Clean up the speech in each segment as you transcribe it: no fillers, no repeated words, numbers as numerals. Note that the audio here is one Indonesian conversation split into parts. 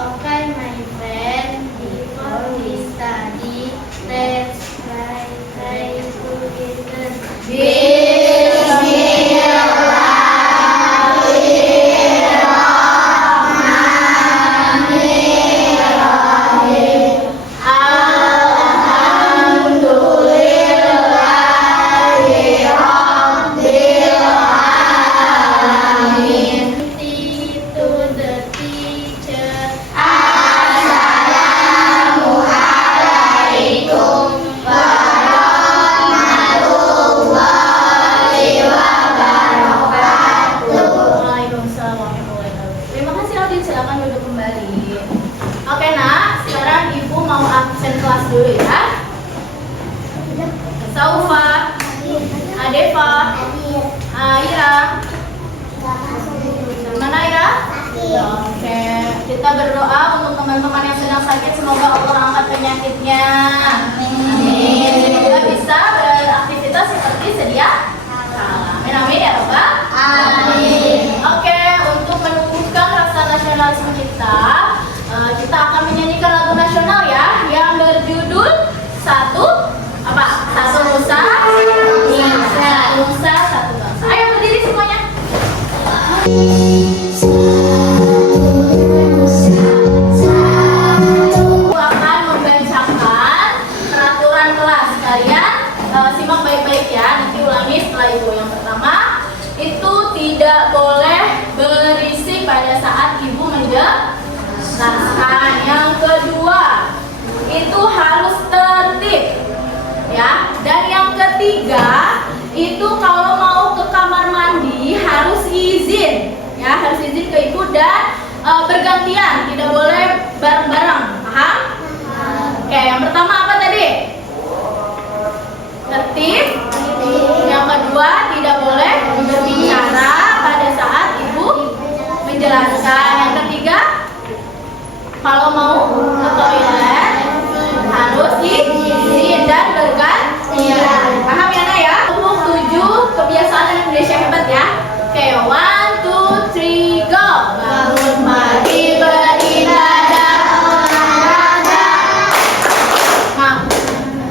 Okay, my friend, before we study, let's try together. To the teacher. Waalaikumsalam warahmatullahi wabarakatuh. Terima kasih Audit, silakan duduk kembali. Oke nak, sekarang ibu mau absen kelas dulu ya. Saufa, Adefa, Aira. Mana Aira? Oke, kita berdoa untuk teman-teman yang sedang sakit, semoga Allah angkat penyakitnya. Amin. Semoga bisa beraktivitas seperti sedia kala. Amin amin ya Rabbal alamin. Oke, untuk menumbuhkan rasa nasionalisme kita, kita akan menyanyikan lagu nasional ya, yang berjudul Satu apa? Satu Nusa, Nusa Satu Bangsa. Ayo berdiri semuanya. Aku akan membacakan peraturan kelas. Kalian simak baik-baik ya. Nanti ulangi setelah ibu. Yang pertama, itu tidak boleh berisik pada saat ibu menjelaskan. Yang kedua, itu harus tertib ya. Dan yang ketiga, itu kalau mau ke kamar mandi harus izin ya, harus izin ke ibu dan bergantian, tidak boleh bareng-bareng, paham? Oke, yang pertama apa tadi? Tertib. Yang kedua, tidak boleh berbicara pada saat ibu menjelaskan. Yang ketiga, kalau mau ke toilet harus izin dan bergantian. Paham ya Nak ya? Untuk 7 kebiasaan Indonesia hebat ya. Oke, 1, 2, 3, go. Bangun pagi beribadah olahraga. Nah,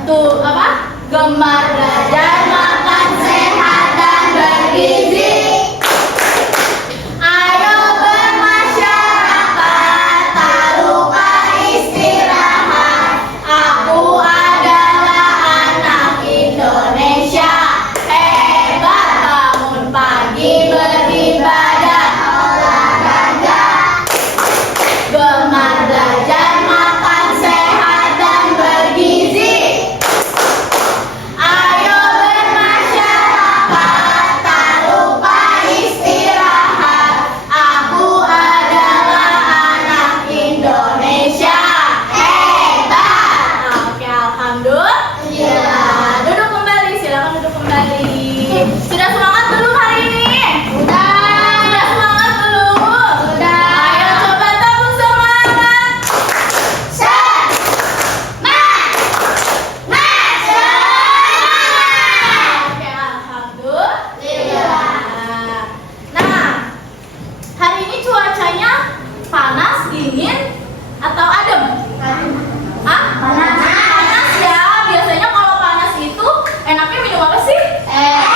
tuh apa? Gemar belajar, makan sehat dan bergizi. Ayo bermasyarakat, tak lupa istirahat. Aku adalah anak Indonesia hebat, bangun pagi beribadah olahraga. Gemar belajar, makan sehat dan bergizi. Ayo bermasyarakat, tak lupa istirahat. Aku adalah anak Indonesia hebat. Oke, alhamdulillah. Duduk kembali, silakan duduk kembali. Sudah semangat belum hari ini? Sudah semangat belum? Ayo coba tepuk semangat. Oke, alhamdulillah. Nah, hari ini cuacanya panas, dingin, atau adem? Hah? Panas ya. Biasanya kalau panas itu enaknya minum apa sih? Es.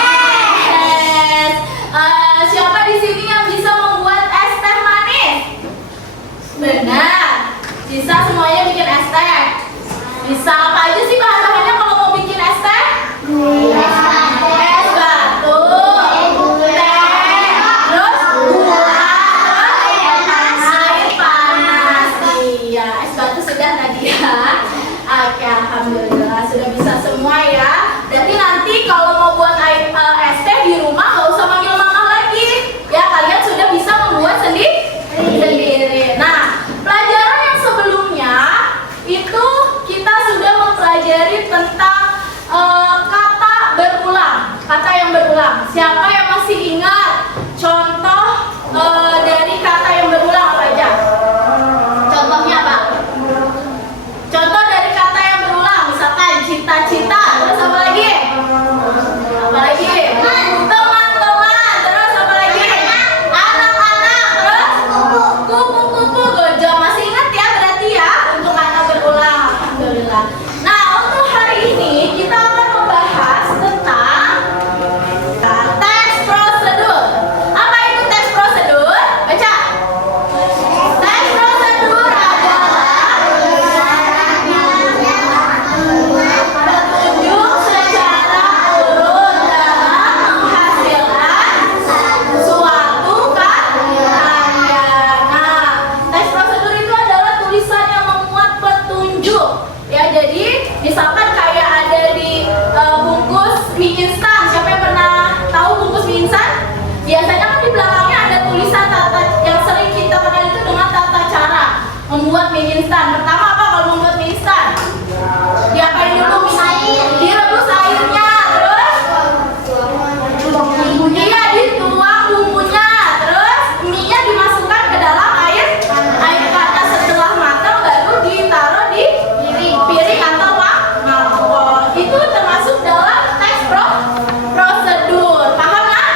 Siapa di sini yang bisa membuat es teh manis? Benar. Bisa semuanya bikin es teh? Bisa. Apa aja sih bahan-bahannya kalau mau bikin es teh? Es batu, teh, terus gula, air mie instan. Pertama apa kalau membuat mie instan? Diapain dulu? Direbus airnya, terus iya dituang bumbunya, terus mie-nya dimasukkan ke dalam air panas. Setelah matang baru ditaruh di piring atau mangkok. Itu termasuk dalam tes prosedur. Paham kan?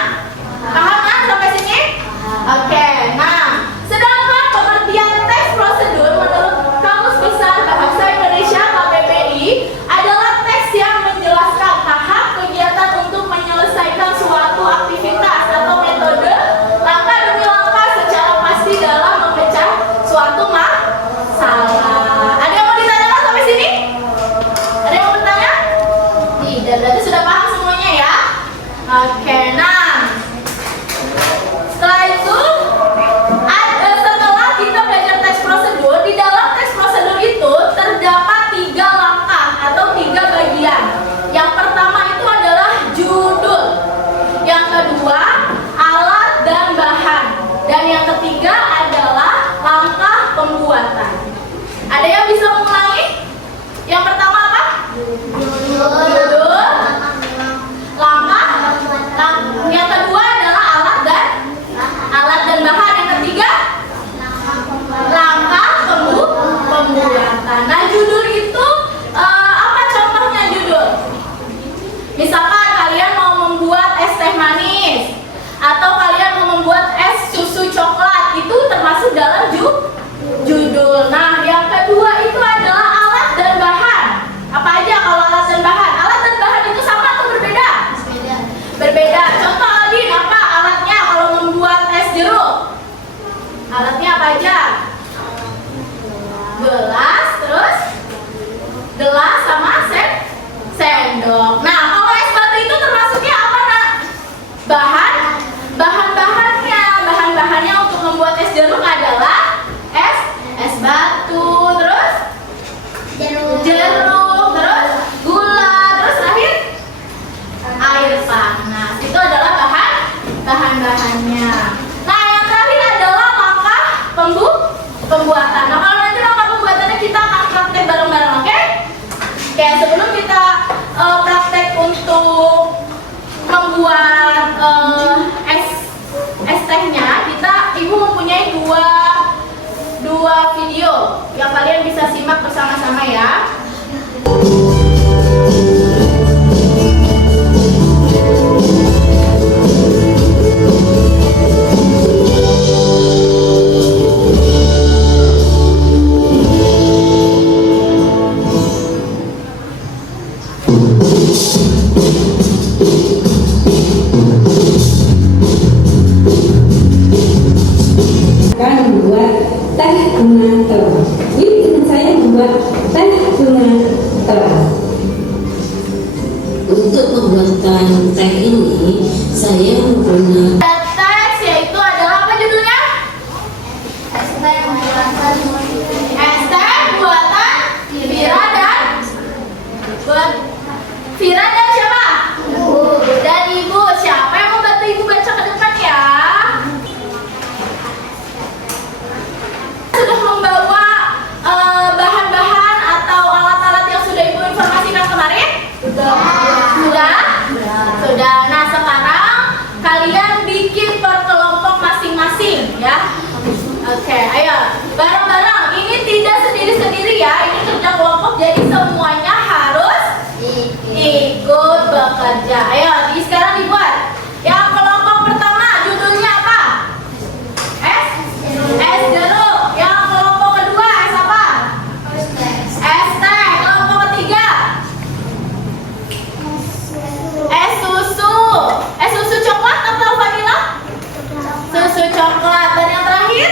Paham kan sampai sini? Oke. Nah, sedangkan pengertian teks prosedur menurut Kamus Besar Bahasa Indonesia KBBI adalah teks yang menjelaskan tahap kegiatan untuk menyelesaikan suatu aktivitas atau metode langkah demi langkah secara pasti dalam memecah suatu masalah. Ada yang mau ditanyakan sampai sini? Ada yang mau bertanya? Tidak, berarti sudah paham semuanya ya? Oke, nah setelah itu setelah kita belajar teks prosedur, di dalam teks prosedur itu terdapat 3 langkah atau 3 bagian. Yang pertama itu adalah judul, yang kedua alat dan bahan, dan yang ketiga adalah langkah pembuatan. Ada yang bisa mengulangi? Yang pertama apa? Judul, langkah, yang kedua adalah alat dan bahan, yang ketiga langkah pembuatan. Nah, judul itu apa contohnya judul? Misalkan kalian mau membuat es teh manis atau kalian mau membuat es susu coklat, itu termasuk dalam judul. Nah, yang kedua itu adalah alat dan bahan. Apa aja kalau alat dan bahan? Alat dan bahan itu sama atau berbeda? Berbeda. Contoh Aldin, apa alatnya kalau membuat es jeruk? Alatnya apa aja? Gelas, terus gelas sama sendok. Nah, kalau es batu itu termasuknya apa, Nak? Bahan-bahannya untuk membuat es jeruk adalah es batu, terus jeruk, terus gula, terus terakhir air panas. Itu adalah bahan-bahannya. Nah, yang terakhir adalah langkah pembuatan. Nah, kalau nanti langkah pembuatannya kita akan praktek bareng-bareng, oke? Oke, sebelum kita praktek untuk membuat es tehnya, ibu mempunyai dua video yang kalian bisa simak bersama-sama ya. Membuat teh bunga telang. Yuk dengan saya membuat teh bunga telang. Untuk pembuatan teh ini saya menggunakan Tes yaitu adalah apa judulnya? Es teh buatan Vira dan siapa? Dan ibu. Siapa yang mau bantu ibu baca ke depan ya? Sudah membawa bahan-bahan atau alat-alat yang sudah ibu informasikan kemarin? Sudah? Nah, sekarang kalian bikin per kelompok masing-masing ya. Oke, ayo bareng-bareng. Ini tidak sendiri-sendiri ya. Ini kerja kelompok, jadi semuanya harus ikut bekerja. Ayo, sekarang dibuat. Yang kelompok pertama judulnya apa? Es jeruk. Yang kelompok kedua es apa? Es teh. Kelompok ketiga es susu. Es susu coklat atau vanila? Susu coklat. Dan yang terakhir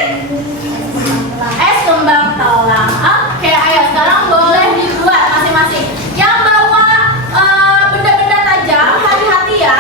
es kembang telang. Oke, ayo sekarang boleh dibuat masing-masing. Yang bawa benda-benda tajam, hati-hati ya.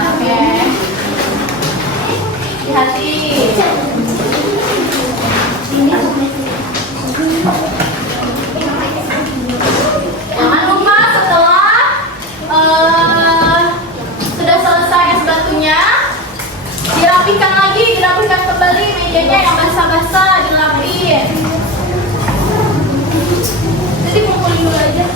Oke. Hati-hati. Jangan lupa setelah sudah selesai es batunya, dirapikan lagi, dirapikan kembali mejanya yang basah-basah, dilapin. Jadi kumpulin dulu aja.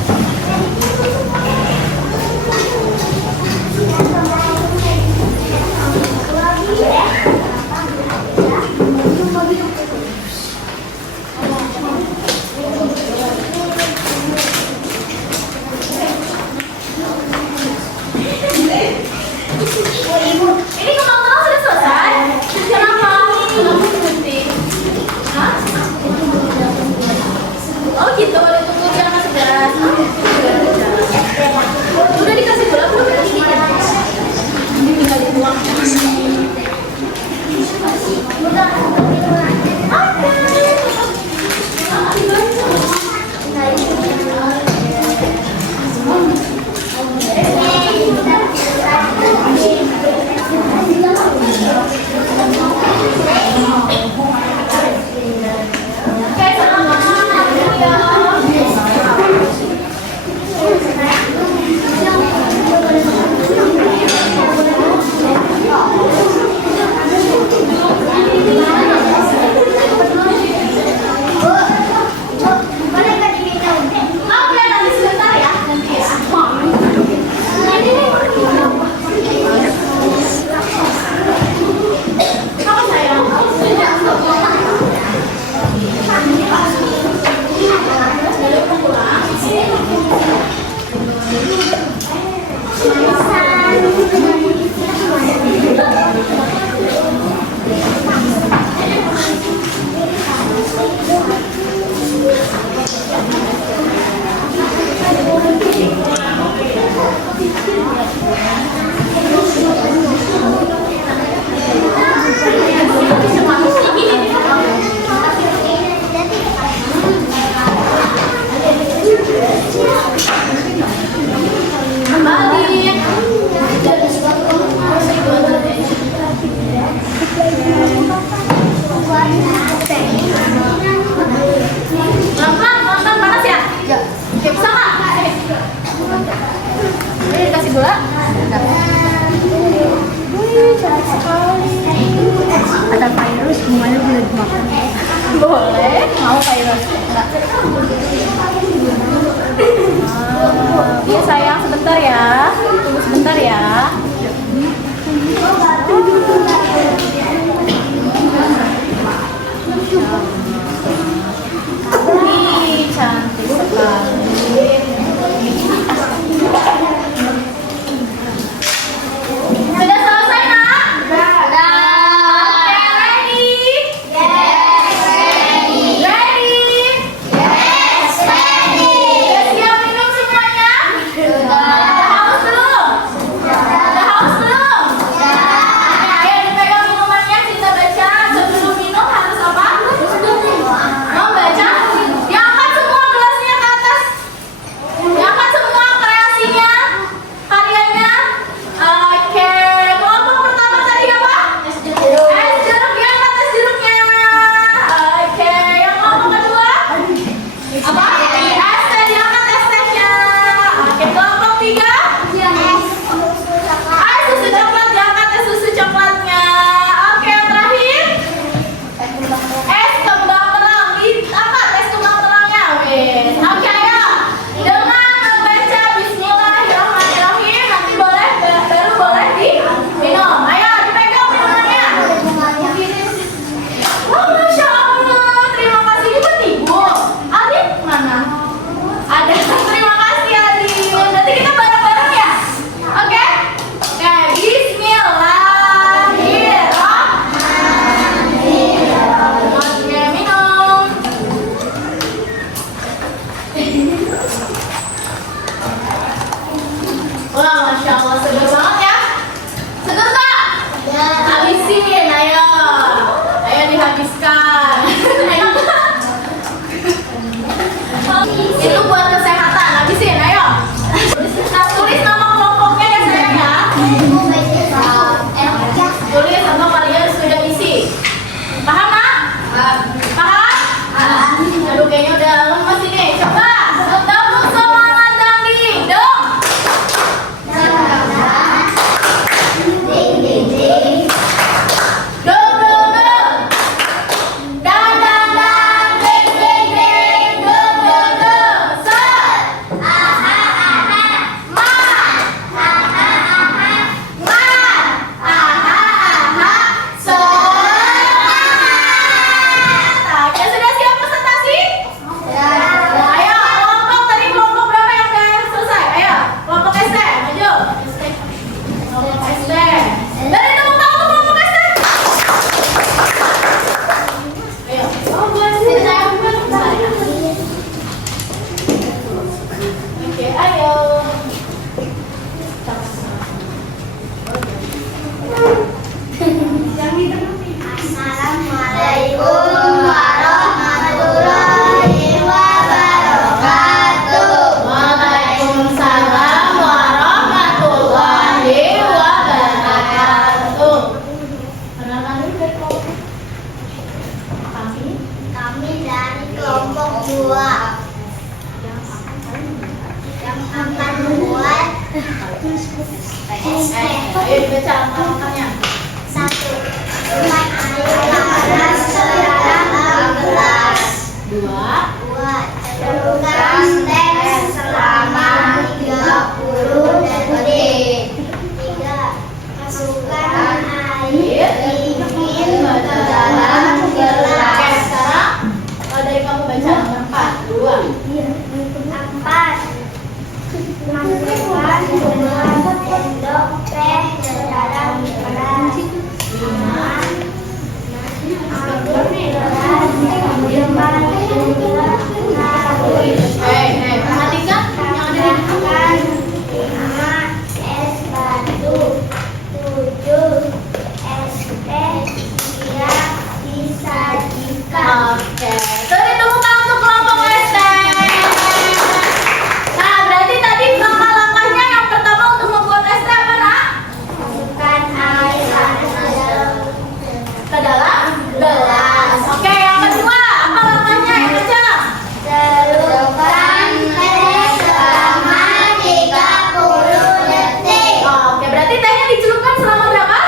Ini kemang-kemang sudah selesai? Kenapa? Kenapa berhenti? Masukkan air dingin dingin ke ke dalam dalam gelas. Oke, gelas. sekarang dari kamu baca nomor 4, 2. 4. Masukkan 2 sendok teh ke dalam gelas. 5. Ambil gelas simpan gula larut. Perhatikan yang ada di Tambahkan 5 es batu, 7 es teh siap disajikan. Oke, terus ditemukan untuk kelompok ST. Nah, berarti tadi langkah-langkahnya yang pertama untuk membuat ST apa, Nak? Masukkan air panas Ke dalam gelas. Oke, yang kedua, apa langkahnya yang kecil? celupkan teh selama 30 detik. Oke, berarti tehnya dicelupkan selama berapa?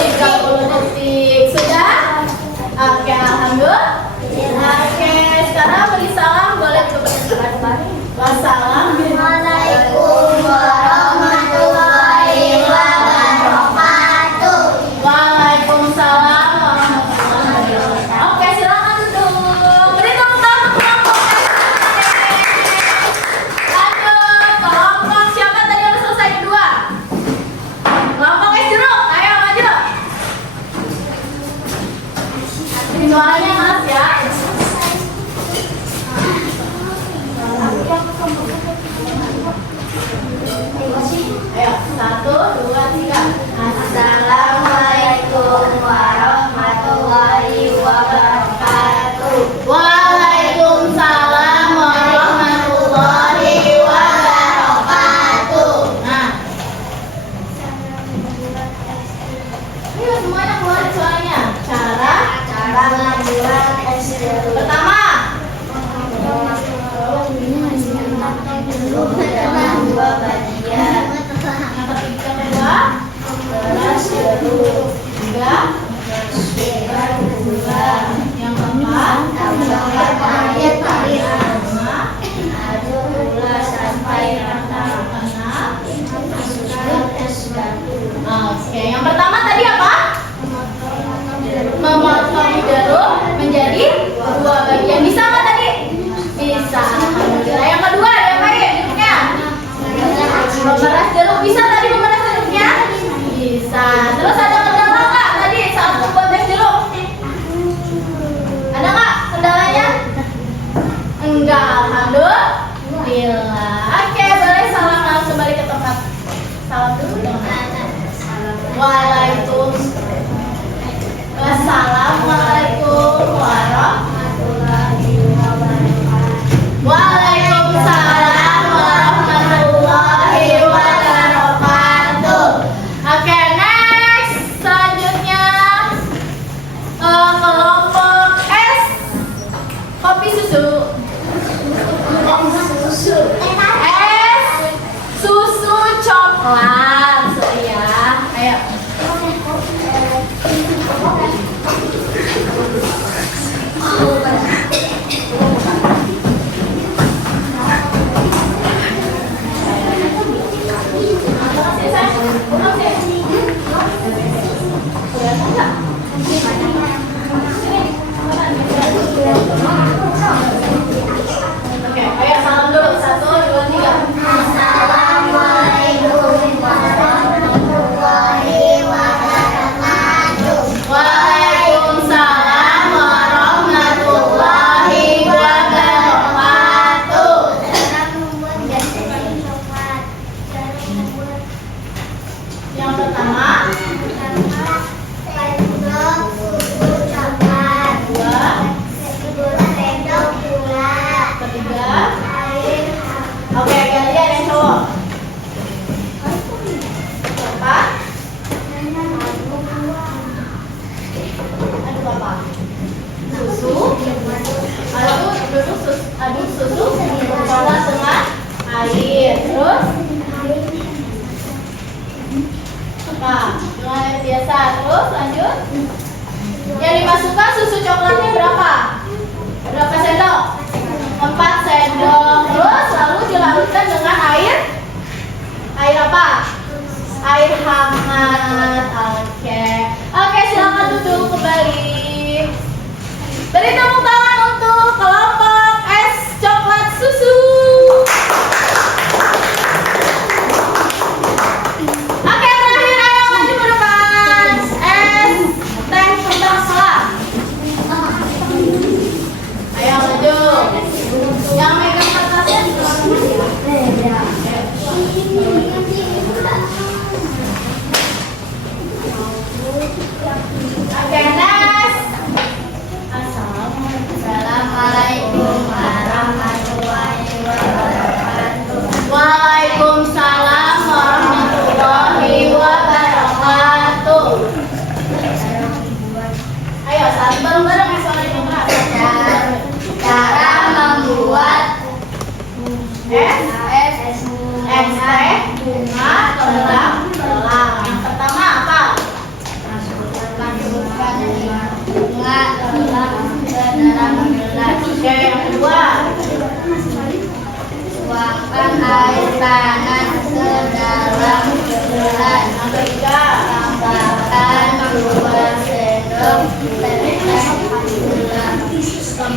30 detik. Sudah? Oke, alhamdulillah. Oke, sekarang beri salam, boleh coba bersalam. Assalamualaikum warahmatullahi wabarakatuh. Waalaikumsalam warahmatullahi wabarakatuh. Oke, silakan duduk. Beri tepuk tangan untuk kelompok S. Lanjut, kelompok siapa tadi yang selesai kedua? Kelompok S jeruk, ayo maju. Suaranya keras ya. Ayo, 1, 2, 3. Assalamualaikum warahmatullahi wabarakatuh. Waalaikumsalam warahmatullahi wabarakatuh. Nah, ayo semuanya keluar suaranya. Cara Membuat es jeruk. pertama. Dalam 2 bagian. Yang kedua. Beras jeruk. 3. Yang keempat. Tambahkan air panas. 5. Aduk gula sampai rata. 6. Masukkan es batu. Oke, yang pertama tadi apa? Memotong jeruk menjadi 2 bagian. Bisa nggak tadi? Bisa. Alhamdulillah. Yang kedua, diapain jeruknya? Memeras jeruk. Bisa tadi memeras jeruknya? Bisa. Terus ada kendala nggak tadi saat membuat es jeruk? Ada nggak kendalanya? Enggak. Alhamdulillah. Oke, boleh salam langsung balik ke tempat. Salam dulu dong. Wassalamualaikum warahmatullahi wabarakatuh. Waalaikumsalam warahmatullahi wabarakatuh. Oke, next. Selanjutnya kelompok S. Kopi susu. S. Susu coklat. Sorry ya. Ayo. Oke, ayo salam dulu. 1, 2, 3. Assalamualaikum warahmatullahi wabarakatuh. Waalaikumsalam warahmatullahi wabarakatuh. Cara membuat es jeruk coklat. Yang pertama, Sendok susu coklat. 2, 2 sendok gula. ketiga. Air Oke, gantian yang cowok. 4. Aduh apa? Susu. Aduk susu coklat dengan air. Terus apa? Dengan air biasa. Terus lanjut. Yang dimasukkan susu coklatnya berapa? Berapa sendok? 4 sendok. Terus lalu dilarutkan dengan air apa? Air hangat.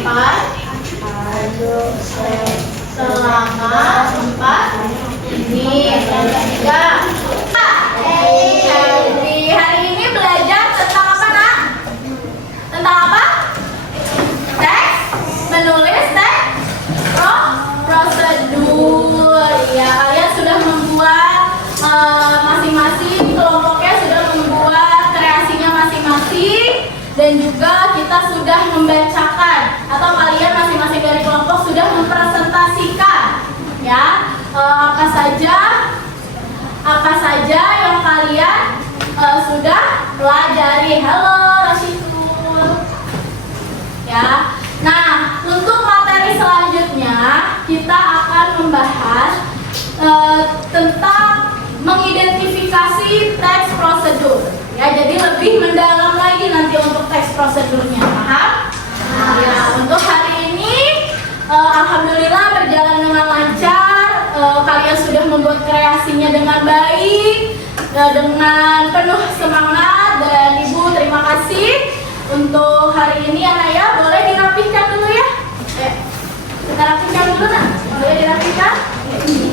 sampai selama 4 menit. Yang ketiga, di hari ini belajar tentang apa, Nak? Tentang apa? Teks, menulis teks, prosedur. Ya, kalian sudah membuat masing-masing kelompoknya sudah membuat kreasinya masing-masing, dan juga kita sudah membacakan atau kalian masing-masing dari kelompok sudah mempresentasikan ya apa saja yang kalian sudah pelajari. Halo Rasyidul. Ya. Nah, untuk materi selanjutnya kita akan membahas tentang mengidentifikasi teks prosedur. Ya, jadi lebih mendalam lagi nanti untuk teks prosedurnya. Paham? Ya, untuk hari ini alhamdulillah berjalan dengan lancar. Kalian sudah membuat kreasinya dengan baik, dengan penuh semangat, dan Ibu terima kasih. Untuk hari ini anak ya, boleh dirapihkan dulu ya. Kita rapihkan dulu, Nak. Boleh dirapihkan? Boleh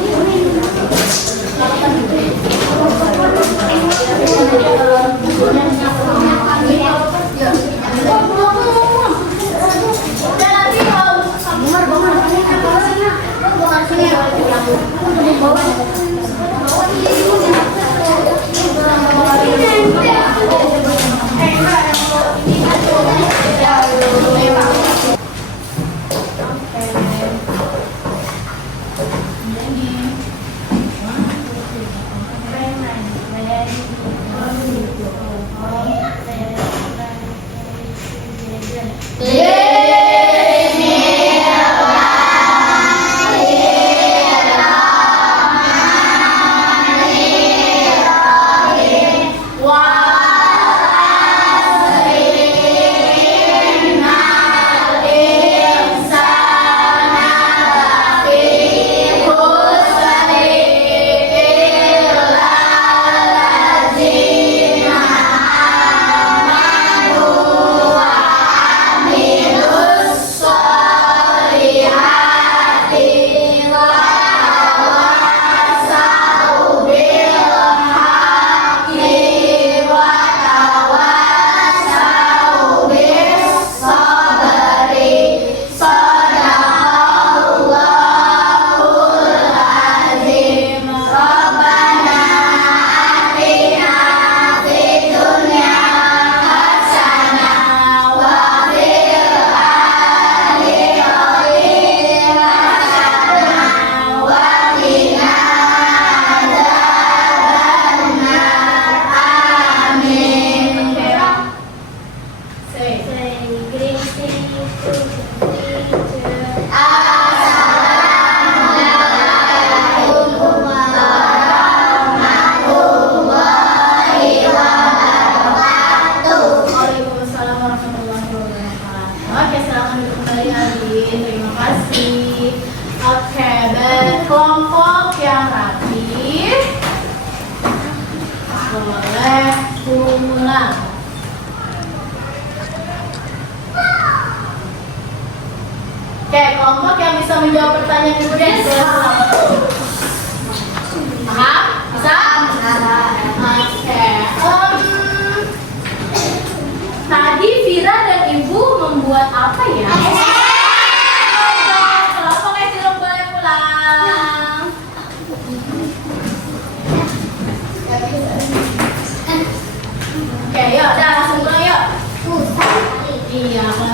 pulang. Oke, kelompok yang bisa menjawab pertanyaan dulu deh. Paham? Bisa? Oke. Tadi Vira dan Ibu membuat apa ya? Kelompoknya belum boleh pulang. Oke, yuk, udah langsung pulang yuk. Iya.